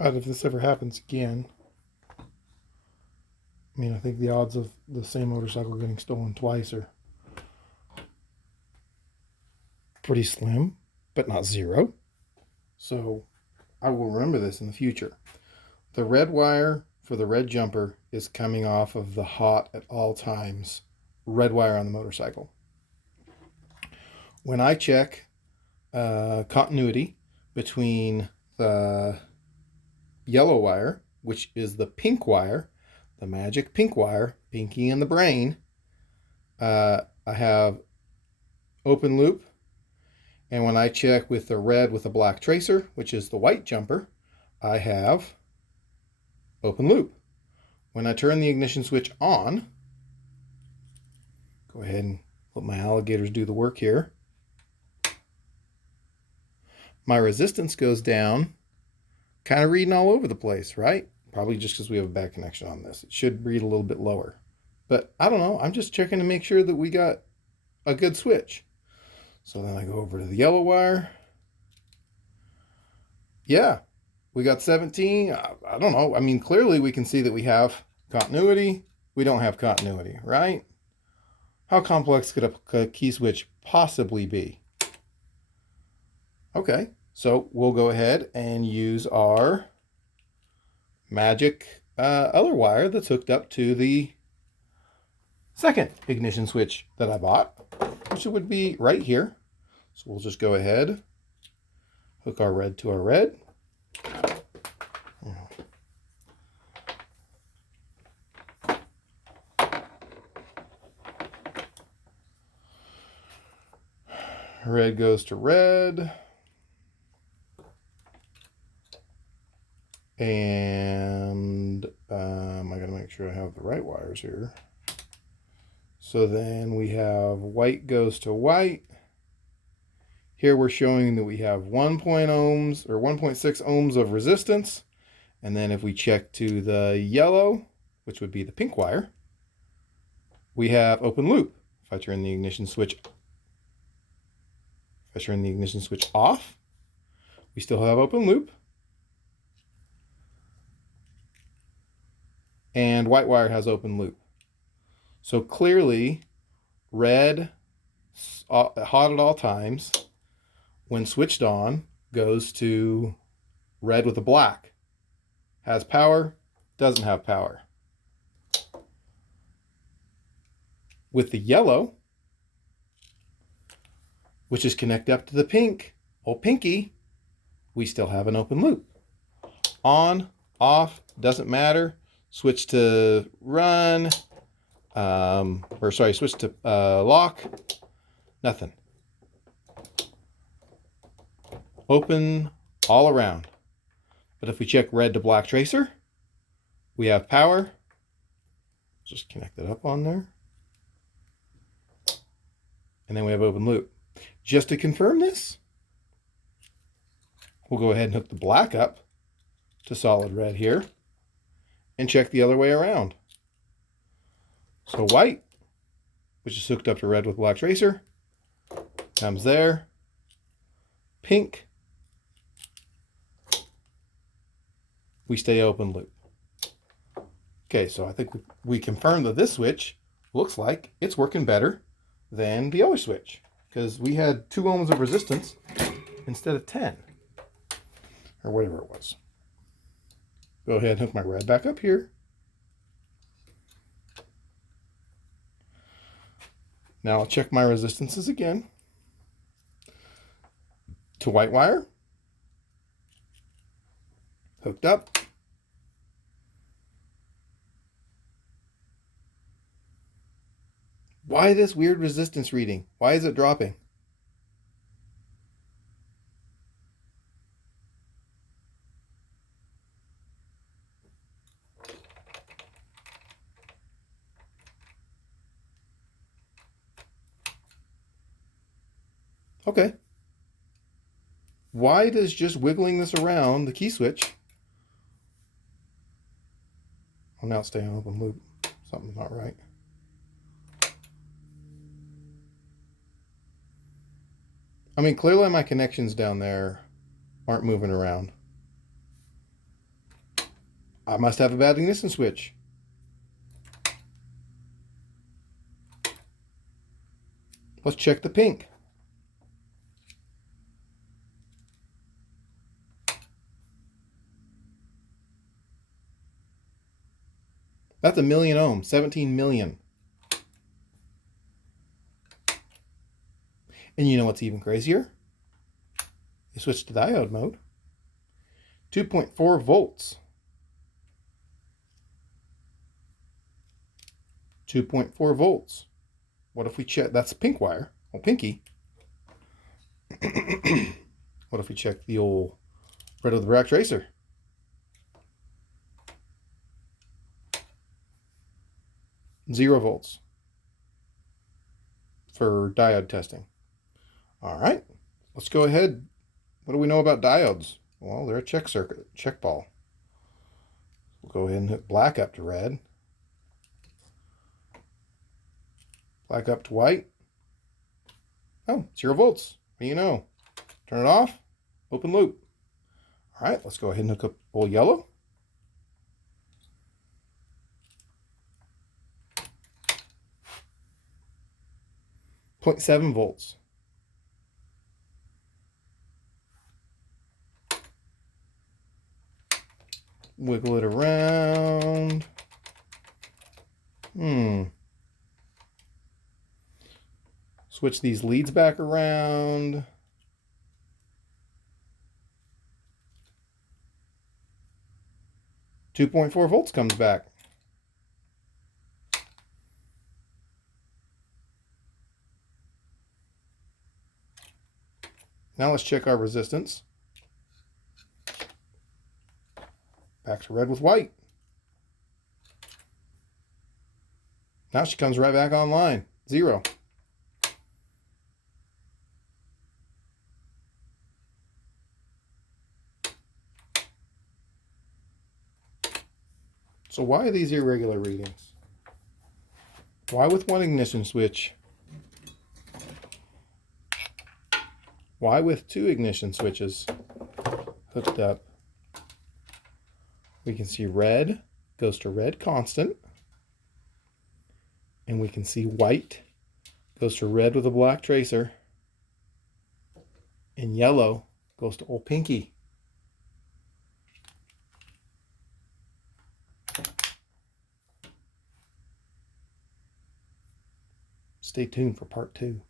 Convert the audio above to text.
But if this ever happens again, I mean, I think the odds of the same motorcycle getting stolen twice are pretty slim, but not zero. So I will remember this in the future. The red wire for the red jumper is coming off of the hot at all times red wire on the motorcycle. When I check continuity between the yellow wire, which is the pink wire, the magic pink wire, Pinky in the brain, I have open loop. And when I check with the red with the black tracer, which is the white jumper, I have open loop. When I turn the ignition switch on, go ahead and let my alligators do the work here. My resistance goes down, kind of reading all over the place, right? Probably just because we have a bad connection on this. It should read a little bit lower. But I don't know. I'm just checking to make sure that we got a good switch. So then I go over to the yellow wire. Yeah, we got 17. I don't know. I mean, clearly we can see that we have continuity. We don't have continuity, right? How complex could a key switch possibly be? Okay, so we'll go ahead and use our magic other wire that's hooked up to the second ignition switch that I bought, which would be right here. So we'll just go ahead, hook our red to our red. Red goes to red. And I gotta make sure I have the right wires here. So then we have white goes to white. Here we're showing that we have 1.0 ohms or 1.6 ohms of resistance. And then if we check to the yellow, which would be the pink wire, we have open loop. If I turn the ignition switch off, we still have open loop. And white wire has open loop. So clearly, red, hot at all times, when switched on, goes to red with a black. Has power, doesn't have power. With the yellow, which is connected up to the pink, pinky, we still have an open loop. On, off, doesn't matter. Switch to run, switch to lock, nothing. Open all around. But if we check red to black tracer, we have power. Just connect it up on there. And then we have open loop. Just to confirm this, we'll go ahead and hook the black up to solid red here and check the other way around. So white, which is hooked up to red with black tracer, comes there. Pink, we stay open loop. Okay, so I think we confirmed that this switch looks like it's working better than the other switch, because we had 2 ohms of resistance instead of 10, or whatever it was. Go ahead and hook my red back up here. Now I'll check my resistances again. To white wire. Hooked up. Why this weird resistance reading? Why is it dropping? Okay. Why does just wiggling this around the key switch? I'll now stay on open loop. Something's not right. I mean, clearly my connections down there aren't moving around. I must have a bad ignition switch. Let's check the pink. That's a million ohms, 17 million. And you know what's even crazier? You switch to diode mode. 2.4 volts. 2.4 volts. What if we check? That's pink wire. Oh, pinky. What if we check the old red with the black tracer? Zero volts for diode testing. All right, let's go ahead. What do we know about diodes? Well, they're a check circuit, check ball. We'll go ahead and hook black up to red. Black up to white. Oh, 0 volts. What do you know? Turn it off. Open loop. All right, let's go ahead and hook up old yellow. .7 volts. Wiggle it around. Switch these leads back around. .4 volts comes back. Now let's check our resistance. Back to red with white. Now she comes right back online. 0. So why are these irregular readings? Why with one ignition switch? Why with 2 ignition switches hooked up? We can see red goes to red constant. And we can see white goes to red with a black tracer. And yellow goes to old pinky. Stay tuned for part 2.